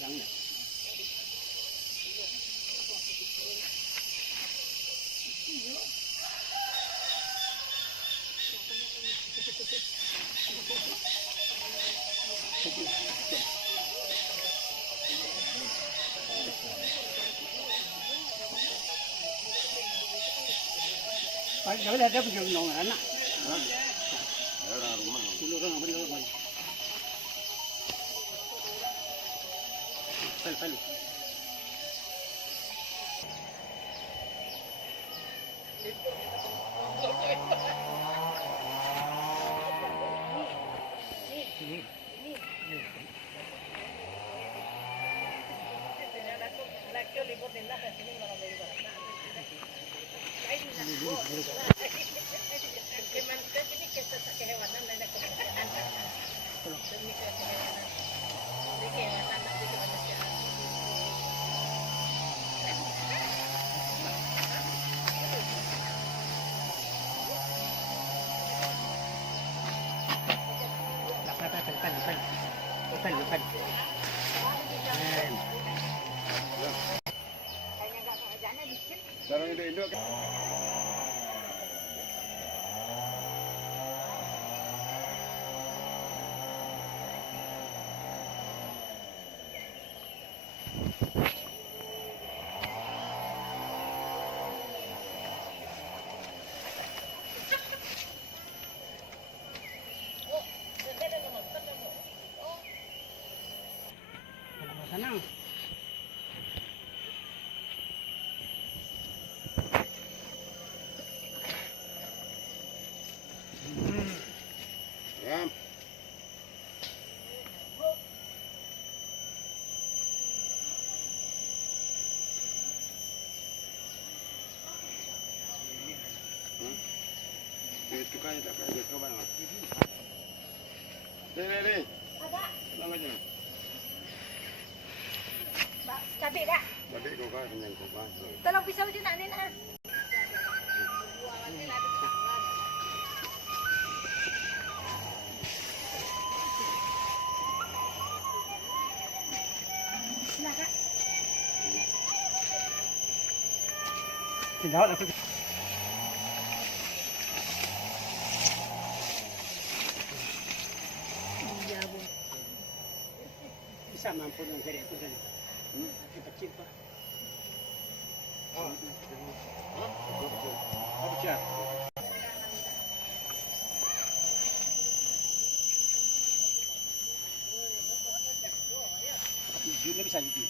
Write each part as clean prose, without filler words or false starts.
Kalau ada penjual nong anak. Dulu orang apa dulu orang. Pel. Pen. Sekarang induk kan. Senang. Ya. Itu kan tak ada kawan. Deh. Ada. Lama je. Cabai dah. Balik kau kan kenyang kau kan. Tolong pisau je nak ni nak. Nah, Kak. Tidak aku. Ya, Bu. Bisa mampu dengan cari itu kan. Kecil pak. Apa siap? Juga bisa gitu.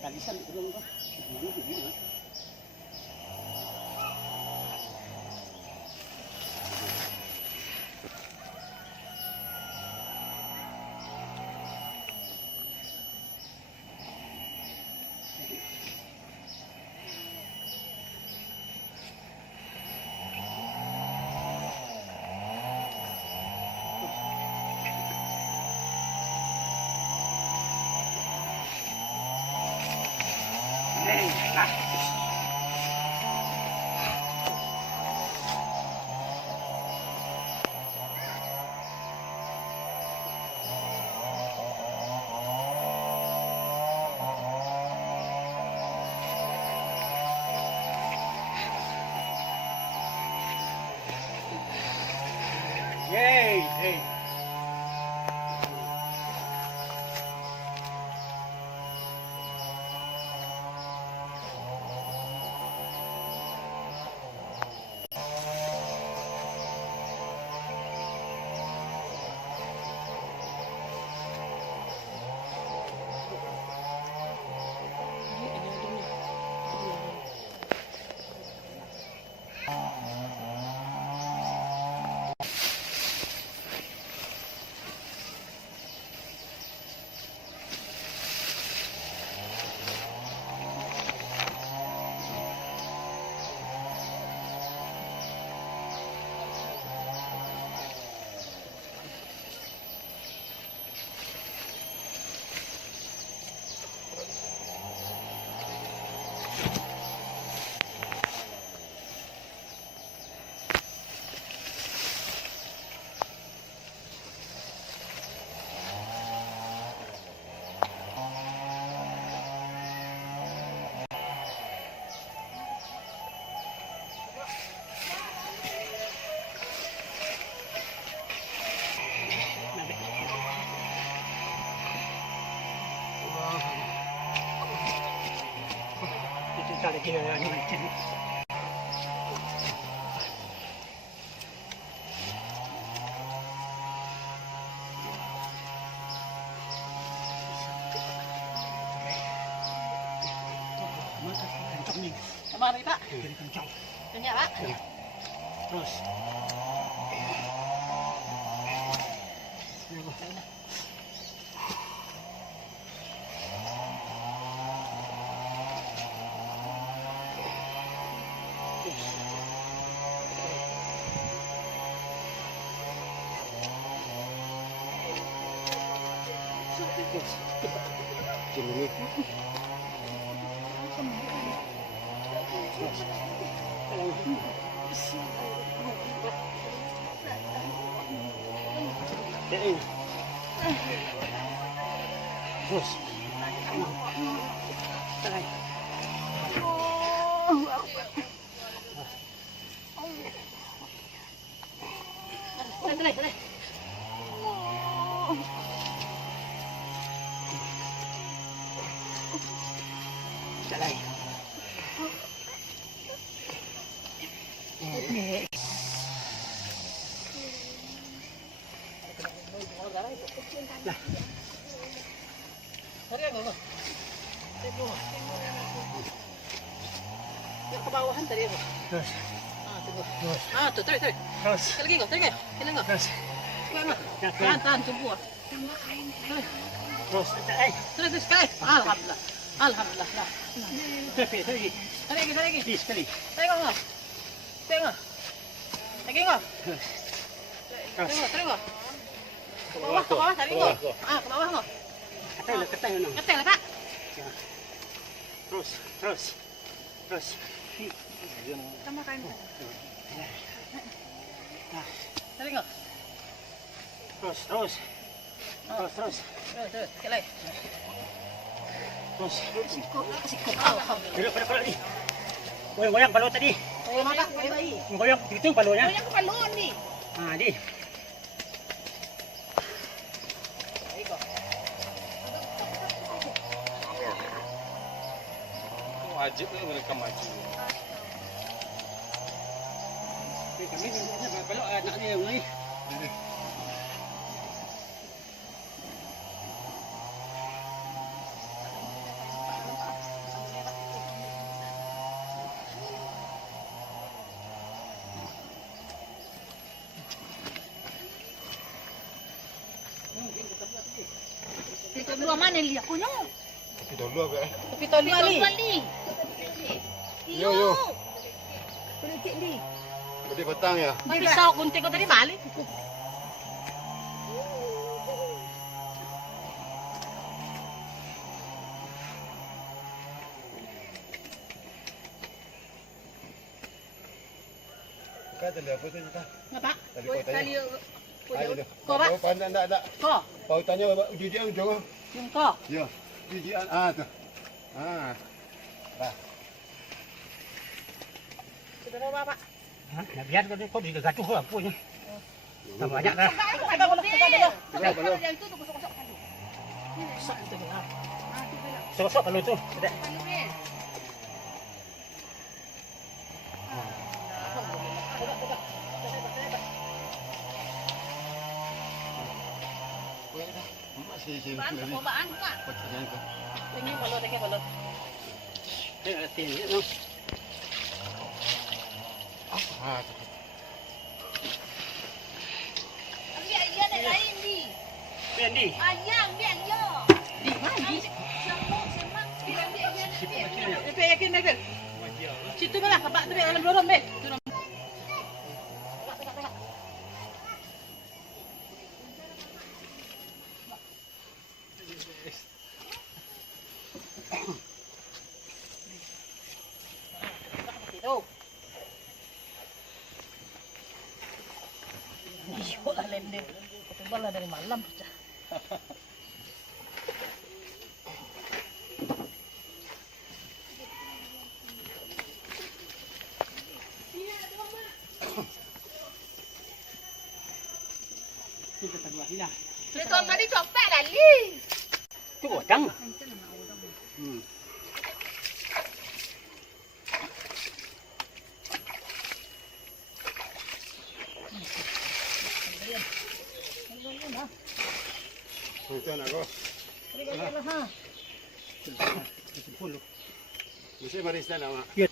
Kalisan itu dong kan, begini. Eh. Kita lagi ni macam ni. Tama rin, Pak. Kencang. Tanya, Pak. Terus. Sini. Terus. Tarik. Tarik. Tarik. Nah. Tarik ako. Yang ke bawahan tadi ako. Terus. Tunggu. Terus. Tuh, tarik. Terus. Sekali lagi kau, tarik. Hilang kau. Terus. Tahan, tunggu. Terus. Tarik. Terus sekali. Alhamdulillah. Alhamdulillah. Tarik. Tarik. Tarik lagi. Di sekali. Tarik kau. Tarik kau. Lagi kau. Terus. Tarik kau. Ke bawah, tarik kau. Ke bawah kau. Ketai nak. Ketek lah, Pak. Terus. Terus. Terus. Sama kain. Tarik kau. Terus. Terus. Terus. Terus. Terus, sekali. Terus. Sikap. Alhamdulillah. Peluk ni. Goyang-goyang balon tadi. Ayo mata, ayo bayi. Goyang itu balonnya. Goyang ke balon ni. Di. Wajib mereka maju. Kami ni balon anak dia ni. Kita dua mana lihat punya? Kita dulu apa? Kita dua ni. Yo yo. Politik ni. Tadi petang ya. Pisau gunting kau tadi balik. Kau tadi apa tu kita? Ngapa? Tadi kau tanya. Ayo dah. Kau apa? Kau pandang tak? Kau. Kau tanya ujian jom. Yung kau. Ya. Ujian tu. Dah. Sudah bawa, Pak. Biar kau di gaduh apa punya. Tambah banyak dah. Ada boleh kita ada. Belum. Yang itu tu kosong-kosong palu. Sok tu lah. Ah, tu pula. Sok kalau tu. Tidak. Palu ni. Masih Bahan percobaan Kak. Jangan ke. Tinggi palu, tinggi palu. Dia ada tinggi tu. Ah, Ambil dia nak lain ni. Pendi. Ayam ambil dia. Di mana? Sambung semak. Ambil dia nak. Dia yakin dah. Situ belah kapak tu dalam lorong deh. Iyo lah lender. Ketebal lah dari malam. Kita tak buat ni lah. Tuan tadi copet lah li. Tu udang. Itu nak kau. Mesti baris dah nama. Dia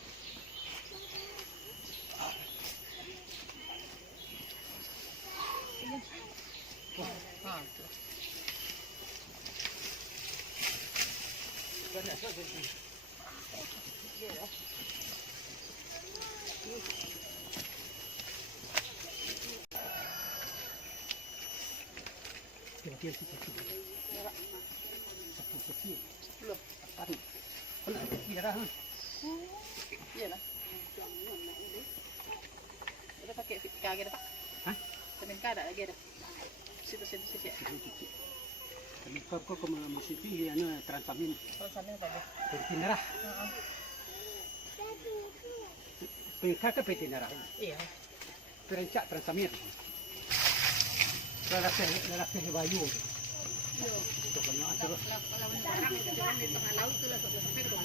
sikit. Sepuluh kecil. Kau nak kecil dah. Iyalah. Kita pakai fitka lagi dah Pak. Hah? Semenka ada lagi dah. Situ. Tapi kau mesti dia ana transamin. Transamin apa dia? Protein darah. Pengkak ke protein darah? Iya. Perencak transamin. Lalaki bayu. Itu banyak terus.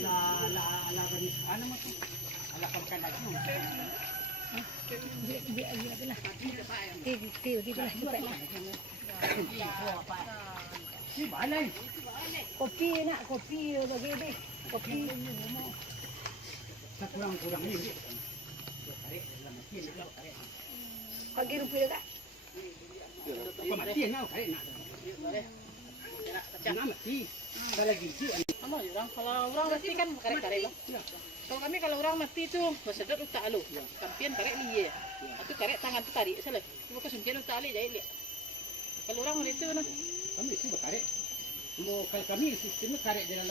Ala banis ano mo tu? Ala pagkan lagi. Dia adalah. Kita lah cepat lah. Si balai. Kopi nak kopi bagi deh. Kopi. Kurang ni. Bagi rupiah tak? Kau mati nak tarik nak. Jangan mati. Kalau gitu. Sama orang. Kalau orang mati kan karek-karek lah. Kalau kami kalau orang mati tu bersedot utak alu. Kampian karek ni ye. Atau karek tangan tu tarik salah. Cuma kau sungkian utak alu jadi lihat. Kalau orang itu nah. Kami itu berkarek. Kalau kami sistemnya karek di dalam